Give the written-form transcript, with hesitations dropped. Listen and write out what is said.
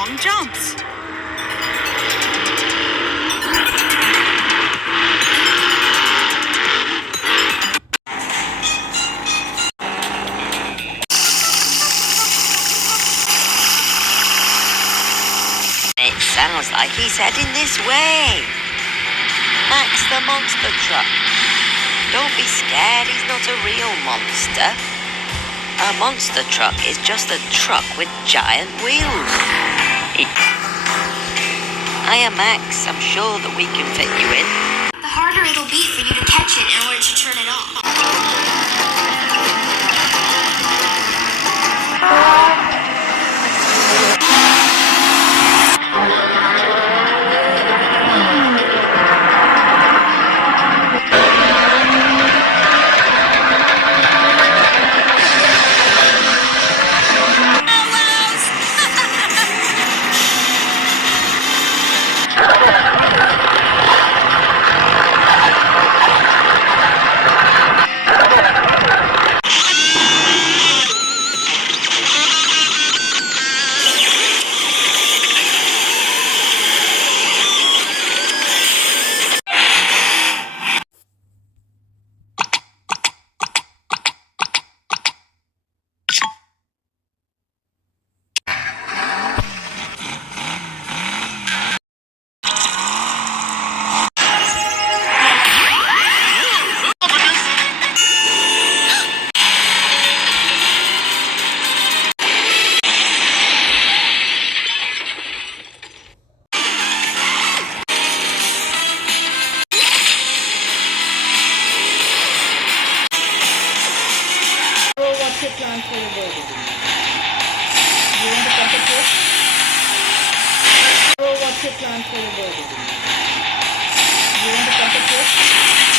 long jumps. It sounds like he's heading this way. Max the monster truck. Don't be scared, he's not a real monster. A monster truck is just a truck with giant wheels. Hiya Max, I'm sure that we can fit you in. The harder it'll be for you to catch it in order to turn it off. What's your plan for your birthday? You want to cut a cake? What's your plan for your birthday? You want to cut a cake?